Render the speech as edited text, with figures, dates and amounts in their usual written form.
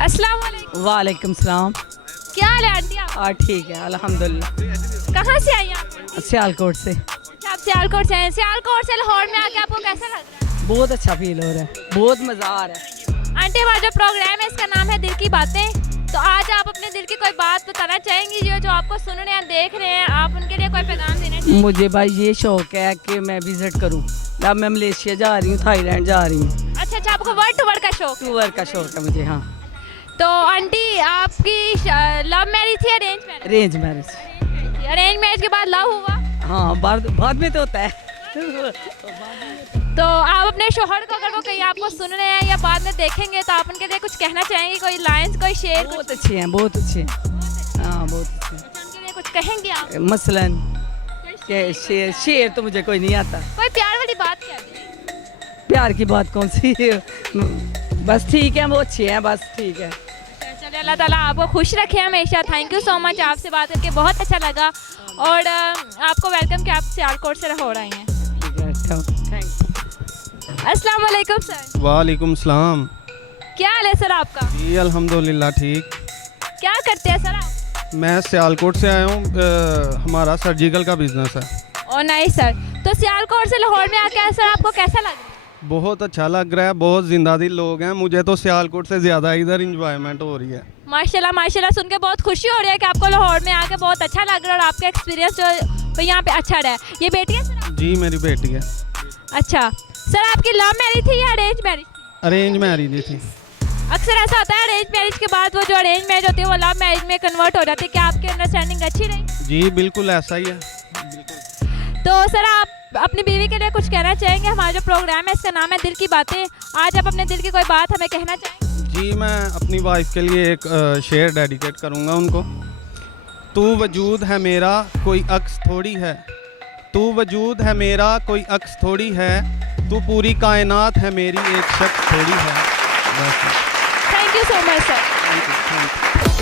अस्सलाम वालेकुम। वालेकुम सलाम। क्या हाल है आंटी आप? ठीक है अल्हम्दुलिल्लाह। कहाँ से आई आप? सियालकोट से। अच्छा, आप सियालकोट से हैं। सियालकोट से लाहौर में आके आपको कैसा लग रहा है? बहुत अच्छा फील हो रहा है, बहुत मज़ा आ रहा है। आंटी हमारा जो प्रोग्राम है इसका नाम है दिल की बातें। तो आज आप अपने दिल की कोई बात बताना चाहेंगी जो आपको सुन रहे हैं, देख रहे हैं, आप उनके लिए कोई पैगाम देना चाहेंगे? मुझे भाई ये शौक है कि मैं विज़िट करूं। अब मैं मलेशिया जा रही हूँ, थाईलैंड जा रही हूँ। अच्छा, आपको वर्ड टू वर्ड का शौक है? टूर का शौक है मुझे। हाँ। तो आंटी आपकी लव मैरिज थी arrange marriage? Arrange marriage. Arrange marriage के बाद लव हुआ? हाँ, बाद में तो होता है। तो आप अपने शोहर को अगर वो कहीं आपको सुन रहे हैं या बाद में देखेंगे तो आप उनके लिए कुछ कहना चाहेंगे? कोई लाइंस, कोई शेर? बहुत अच्छे हैं, बहुत अच्छे हैं। हाँ, बहुत अच्छे हैं। उनके लिए कुछ कहेंगे आप? मसलन के शेर तो मुझे कोई नहीं आता। कोई प्यार वाली बात कह दें। प्यार की बात कौन सी है? बस ठीक है, वो अच्छे हैं, बस ठीक है। चलिए, अल्लाह ताला आपको खुश रखे हमेशा। थैंक यू सो मच, आपसे बात करके बहुत अच्छा लगा और आपको वेलकम कि आप सियालकोट से लाहौर आई हैं। अस्सलाम वालेकुम सर। वालेकुम सलाम। क्या हाल है सर आपका? जी अल्हम्दुलिल्लाह ठीक। क्या करते हैं सर आप? मैं सियालकोट से आया हूँ, हमारा सर्जिकल का बिजनेस है। ओ नाइस सर। तो सियालकोट से लाहौर में आके सर आपको कैसा लगा? बहुत अच्छा लग रहा है, बहुत जिंदा दिल लोग हैं। मुझे तो सियालकोट से ज़्यादा इधर इंजॉयमेंट हो रही है। माशाल्लाह माशाल्लाह, सुन के बहुत खुशी हो रही है कि आपको लाहौर में आके बहुत अच्छा लग रहा है और आपका एक्सपीरियंस जो यहाँ पे अच्छा रहा है। ये बेटी है सर? जी मेरी बेटी है। अच्छा सर, आपकी लव मैरिज थी या अरेंज मैरिज? अरेंज मैरिज थी। अक्सर ऐसा होता है अरेंज मैरिज के बाद वो जो अरेंज मैरिज होती है वो लव मैरिज में कन्वर्ट हो जाती है। क्या आपकी अंडरस्टैंडिंग अच्छी रही? जी बिल्कुल ऐसा ही है। तो सर आप अपनी बीवी के लिए कुछ कहना चाहेंगे? हमारा जो प्रोग्राम है इसका नाम है दिल की बातें। आज आप अपने दिल की कोई बात हमें कहना चाहेंगे? जी मैं अपनी वाइफ के लिए एक शेर डेडिकेट करूँगा उनको। तू वजूद है मेरा कोई अक्स थोड़ी है, तू वजूद है मेरा कोई अक्स थोड़ी है, तू पूरी कायनात है मेरी एक शख्स थोड़ी है। बस। Thank you so much sir. Thank you.